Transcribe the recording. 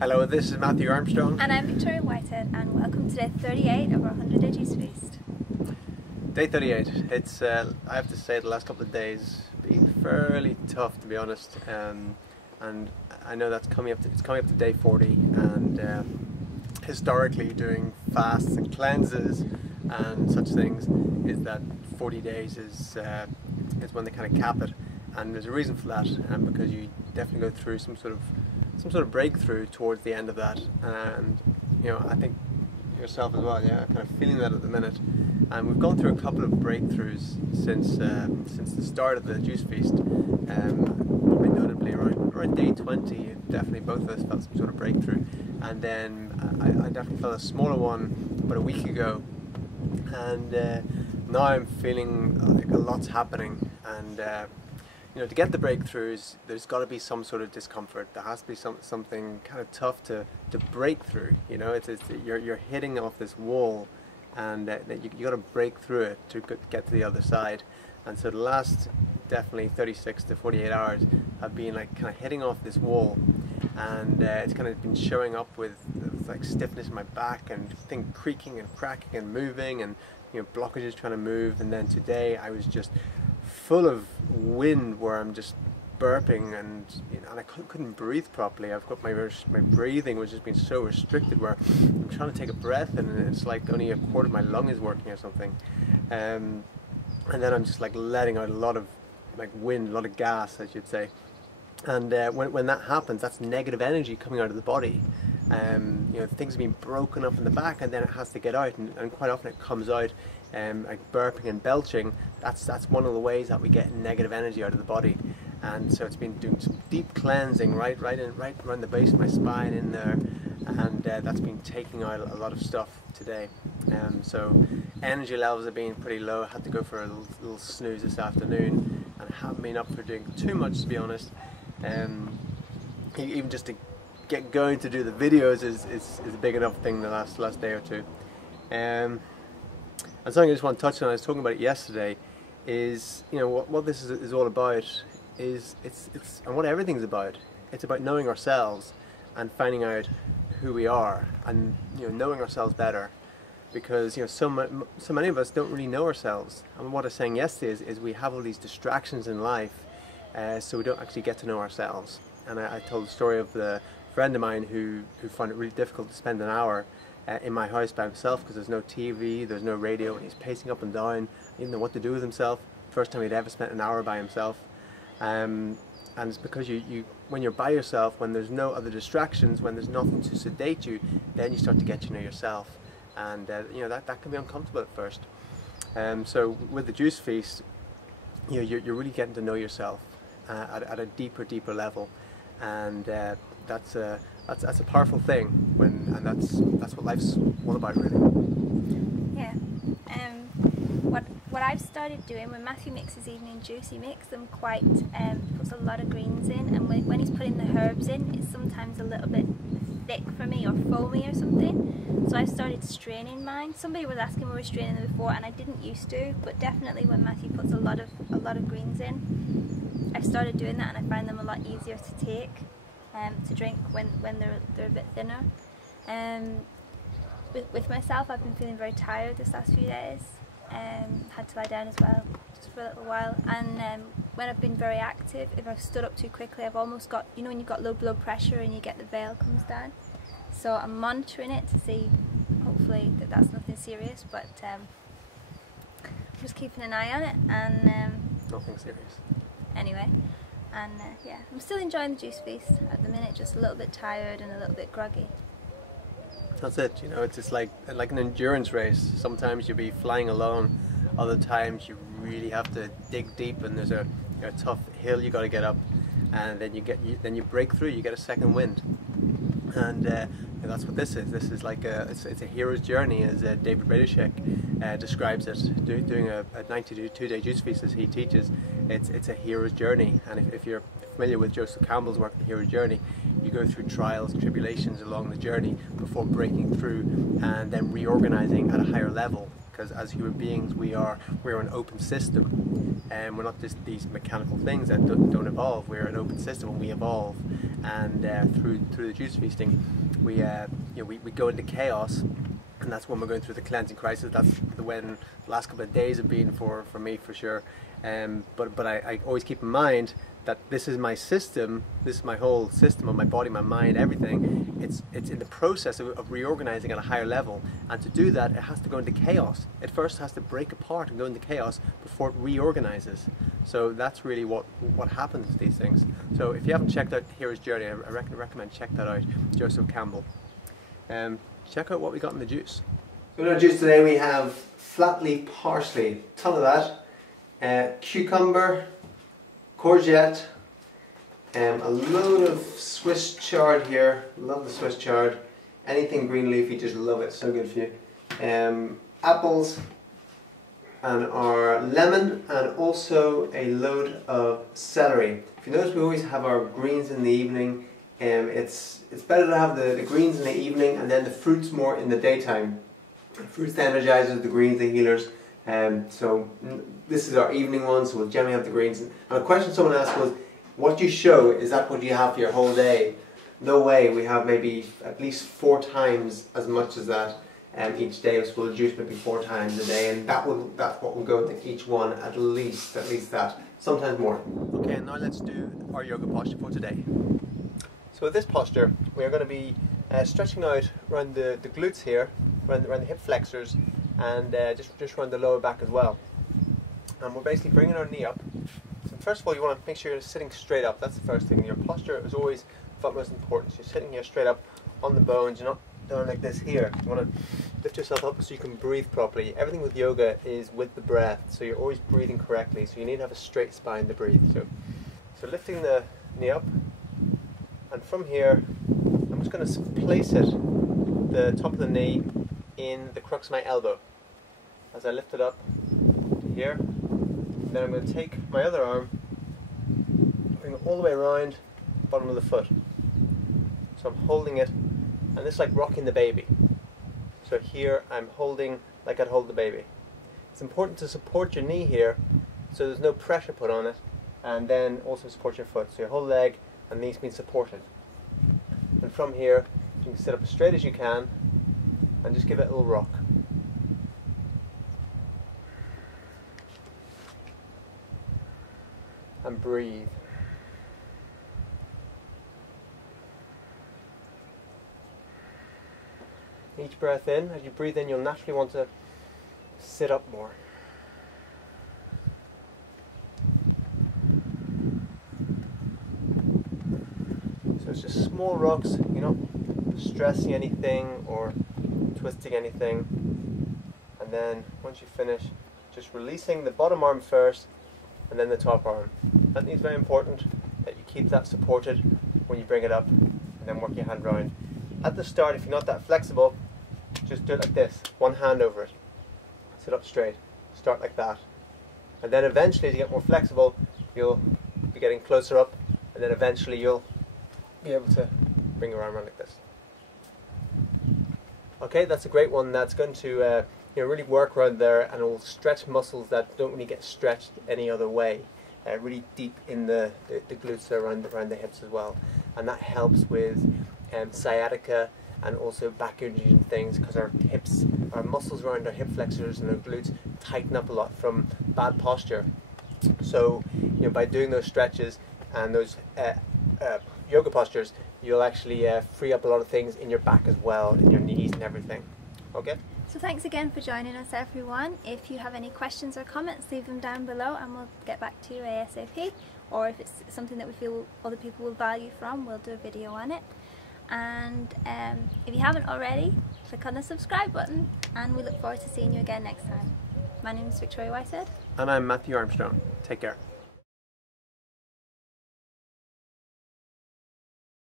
Hello, this is Matthew Armstrong. And I'm Victoria Whitehead, and welcome to day 38 of our 100-day juice feast. Day 38. It's, I have to say, the last couple of days been fairly tough, to be honest. And I know that's coming up to day 40. And historically, doing fasts and cleanses and such things is that 40 days is when they kind of cap it. And there's a reason for that, because you definitely go through some sort of breakthrough towards the end of that. And I think yourself as well, yeah, kind of feeling that at the minute. And we've gone through a couple of breakthroughs since the start of the juice feast. Probably notably around day 20, definitely both of us felt some sort of breakthrough. And then I definitely felt a smaller one about a week ago. And now I'm feeling like a lot's happening. And to get the breakthroughs, there's got to be some sort of discomfort. There has to be something kind of tough to break through. You're hitting off this wall, and you got to break through it to get to the other side. And so the last definitely 36 to 48 hours have been like kind of hitting off this wall, and it's kind of been showing up with like stiffness in my back and things creaking and cracking and moving, and blockages trying to move. And then today I was just full of wind, where I'm just burping, and I couldn't breathe properly. I've got my breathing was just being so restricted, where I'm trying to take a breath and it's like only a quarter of my lung is working or something. And then I'm just like letting out a lot of like wind, a lot of gas, I should say. And when that happens, that's negative energy coming out of the body. Things are being broken up in the back, and then it has to get out, and quite often it comes out like burping and belching. That's one of the ways that we get negative energy out of the body. And so it's been doing some deep cleansing right around the base of my spine in there, and that's been taking out a lot of stuff today. So energy levels have been pretty low. I had to go for a little snooze this afternoon, and haven't been up for doing too much, to be honest. Even just to get going to do the videos is a big enough thing the last day or two. And something I just want to touch on, I was talking about it yesterday, is what this is all about. It's and what everything's about. It's about knowing ourselves and finding out who we are, and knowing ourselves better, because so many of us don't really know ourselves. And what I was saying yesterday is we have all these distractions in life, so we don't actually get to know ourselves. And I told the story of the friend of mine who found it really difficult to spend an hour in my house by himself, because there's no TV, there's no radio, and he's pacing up and down, he didn't know what to do with himself. First time he'd ever spent an hour by himself. And it's because when you're by yourself, when there's no other distractions, when there's nothing to sedate you, then you start to get to know yourself. And that can be uncomfortable at first. So with the juice feast, you're really getting to know yourself at a deeper level. And that's a powerful thing, and that's what life's all about, really. Yeah. What I've started doing, when Matthew makes his evening juice, he makes them quite puts a lot of greens in, and when he's putting the herbs in, it's sometimes a little bit thick for me, or foamy or something. So I've started straining mine. Somebody was asking me we were straining them before, and I didn't used to, but definitely when Matthew puts a lot of greens in, I've started doing that, and I find them a lot easier to take. To drink when they're a bit thinner. With myself, I've been feeling very tired this last few days. Had to lie down as well, just for a little while. And when I've been very active, if I've stood up too quickly, I've almost got, when you've got low blood pressure and you get the veil comes down. So I'm monitoring it to see, hopefully, that's nothing serious, but I'm just keeping an eye on it. And nothing serious. Anyway. And yeah, I'm still enjoying the juice feast at the minute, just a little bit tired and a little bit groggy. That's it, it's just like an endurance race. Sometimes you'll be flying along, other times you really have to dig deep, and there's a tough hill you got to get up, and then you break through, you get a second wind. And that's what this is. This is like it's a hero's journey, as David Bradishek describes it. Doing a 92-day juice feast, as he teaches, it's a hero's journey. And if you're familiar with Joseph Campbell's work, The Hero's Journey, you go through trials and tribulations along the journey before breaking through and then reorganizing at a higher level. Because as human beings, we're an open system, and we're not just these mechanical things that don't evolve. We're an open system, and we evolve. and through the juice feasting, we go into chaos, and that's when we're going through the cleansing crisis. That's when the last couple of days have been for me, for sure. But I always keep in mind that this is my system, this is my whole system of my body, my mind, everything. It's in the process of reorganizing at a higher level, and to do that it has to go into chaos. It first has to break apart and go into chaos before it reorganizes. So that's really what happens with these things. So if you haven't checked out Hero's Journey, I recommend check that out, Joseph Campbell. Check out what we got in the juice. So in our juice today we have flat leaf parsley, ton of that, cucumber, courgette, a load of Swiss chard here. Love the Swiss chard. Anything green leafy, just love it, so good for you. Apples, and our lemon, and also a load of celery. If you notice, we always have our greens in the evening. It's better to have the greens in the evening and then the fruits more in the daytime. The fruits the energizers, the greens the healers. So this is our evening one, so we'll generally have the greens. And a question someone asked was, what you show, is that what you have for your whole day? No way, we have maybe at least 4 times as much as that each day. So we'll juice maybe 4 times a day, and that's what will go into each one, at least that, sometimes more. Okay, now let's do our yoga posture for today. So with this posture, we are going to be stretching out around the glutes here, around the hip flexors, and just around the lower back as well. And we're basically bringing our knee up. So first of all, you want to make sure you're sitting straight up. That's the first thing. Your posture is always of utmost importance. You're sitting here straight up on the bones. You're not doing like this here. You want to lift yourself up so you can breathe properly. Everything with yoga is with the breath, so you're always breathing correctly. So you need to have a straight spine to breathe. So lifting the knee up, and from here, I'm just going to place it, the top of the knee, in the crux of my elbow. As I lift it up to here, then I'm going to take my other arm, bring it all the way around the bottom of the foot. So I'm holding it, and this is like rocking the baby. So here I'm holding like I'd hold the baby. It's important to support your knee here, so there's no pressure put on it, and then also support your foot. So your whole leg and knees being supported. And from here, you can sit up as straight as you can, and just give it a little rock. And breathe. Each breath in, as you breathe in, you'll naturally want to sit up more. So it's just small rocks, you're not stressing anything or twisting anything. And then once you finish, just releasing the bottom arm first and then the top arm. That is very important, that you keep that supported when you bring it up, and then work your hand round. At the start, if you're not that flexible, just do it like this, one hand over it. Sit up straight, start like that. And then eventually, as you get more flexible, you'll be getting closer up, and then eventually you'll be able to bring your arm around like this. Okay, that's a great one. That's going to really work around there, and it will stretch muscles that don't really get stretched any other way. Really deep in the glutes around the hips as well, and that helps with sciatica and also back injuries and things, because our hips, our muscles around our hip flexors and our glutes tighten up a lot from bad posture. So by doing those stretches and those yoga postures, you'll actually free up a lot of things in your back as well, in your knees and everything. Okay? So thanks again for joining us, everyone. If you have any questions or comments, leave them down below and we'll get back to you ASAP. Or if it's something that we feel other people will value from, we'll do a video on it. And if you haven't already, click on the subscribe button, and we look forward to seeing you again next time. My name is Victoria Whitehead. And I'm Matthew Armstrong. Take care.